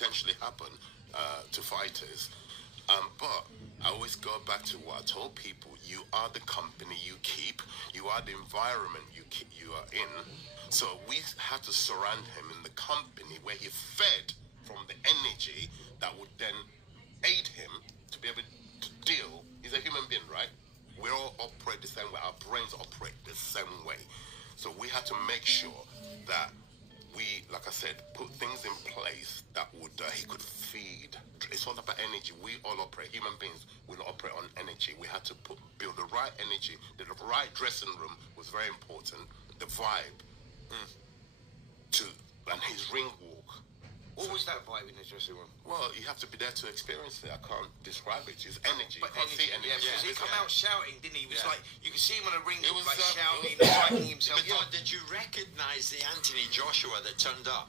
potentially happen to fighters. But I always go back to what I told people: you are the company you keep, you are the environment you are in. So we had to surround him in the company where he fed from the energy that would then aid him to be able to deal. He's a human being, right? We all operate the same way. Our brains operate the same way. So we had to make sure that we, like I said, put things in place that would he could feed. It's all about energy. We all operate. Human beings will operate on energy. We had to build the right energy. The right dressing room was very important. The vibe, and his ring walk. What was that vibe in the dressing room? Well, you have to be there to experience it. I can't describe it. It's energy. But you can't see energy. Yeah, because he come out shouting, didn't he? He was like, you could see him on the ring, It was, like shouting, it was- striking himself. But did you recognise the Anthony Joshua that turned up?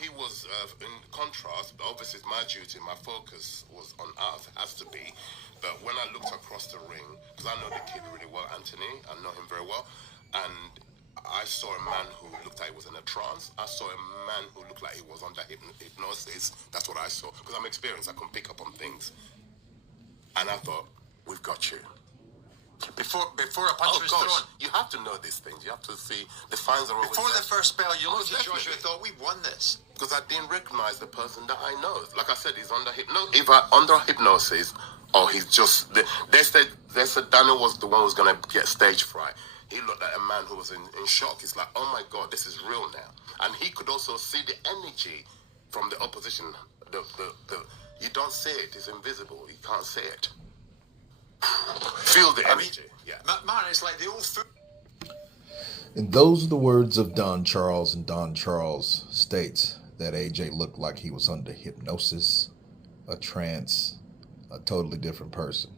He was, in contrast, but obviously it's my duty, my focus was on us, has to be. But when I looked across the ring, because I know the kid really well, Anthony, I know him very well, and I saw a man who looked like he was in a trance. I saw a man who looked like he was under hypnosis. That's what I saw, because I'm experienced, I can pick up on things. And I thought, we've got you. Before a punch was thrown. You have to know these things. You have to see the signs are always Before there. the first spell, you looked at definitely. Joshua and thought, we won this. Because I didn't recognize the person that I know. Like I said, he's under hypnosis. Either under hypnosis, or he's just... They said Daniel was the one who was going to get stage fright. He looked like a man who was in shock. He's like, oh my God, this is real now. And he could also see the energy from the opposition. You don't see it. It's invisible. You can't see it. Feel the energy. Man, it's like the old food. And those are the words of Don Charles, and Don Charles states that AJ looked like he was under hypnosis, a trance, a totally different person.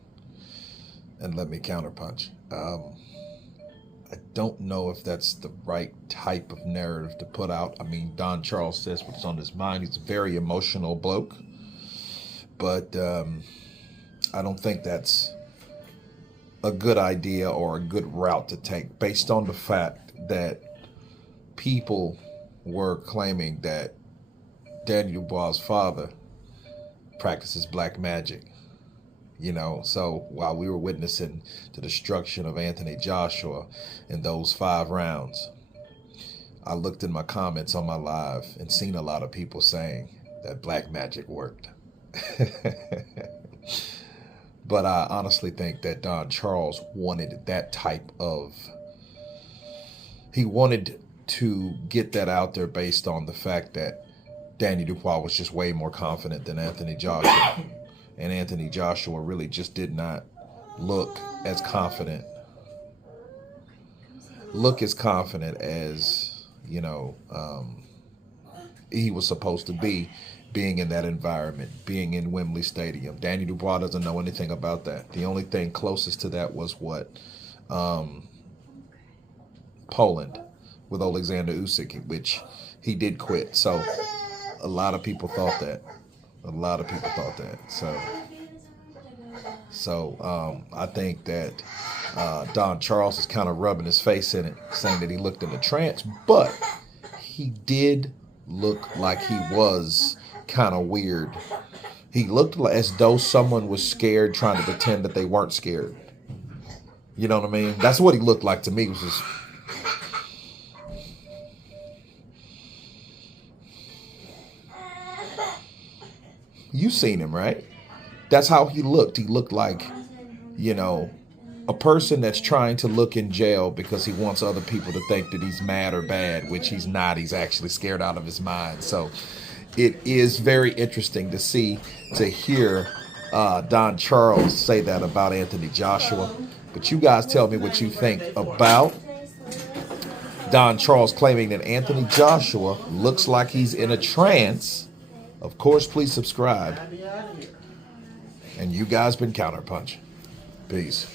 And let me counterpunch. I don't know if that's the right type of narrative to put out. I mean, Don Charles says what's on his mind. He's a very emotional bloke. But I don't think that's a good idea or a good route to take, based on the fact that people were claiming that Daniel Dubois' father practices black magic. You know, so while we were witnessing the destruction of Anthony Joshua in those 5 rounds, I looked in my comments on my live and seen a lot of people saying that black magic worked. But I honestly think that Don Charles wanted that type of... He wanted to get that out there based on the fact that Danny Dubois was just way more confident than Anthony Joshua. And Anthony Joshua really just did not look as confident. As, you know, he was supposed to be, being in that environment, being in Wembley Stadium. Danny Dubois doesn't know anything about that. The only thing closest to that was what? Poland with Alexander Usyk, which he did quit. So a lot of people thought that. So I think that Don Charles is kind of rubbing his face in it, saying that he looked in a trance, but he did look like he was kind of weird. He looked as though someone was scared, trying to pretend that they weren't scared. You know what I mean? That's what he looked like to me. It was just... You seen him, right? That's how he looked. He looked like, you know, a person that's trying to look in jail because he wants other people to think that he's mad or bad, which he's not. He's actually scared out of his mind. So it is very interesting to hear Don Charles say that about Anthony Joshua. But you guys tell me what you think about Don Charles claiming that Anthony Joshua looks like he's in a trance. Of course, please subscribe. And you guys been Counterpunch. Peace.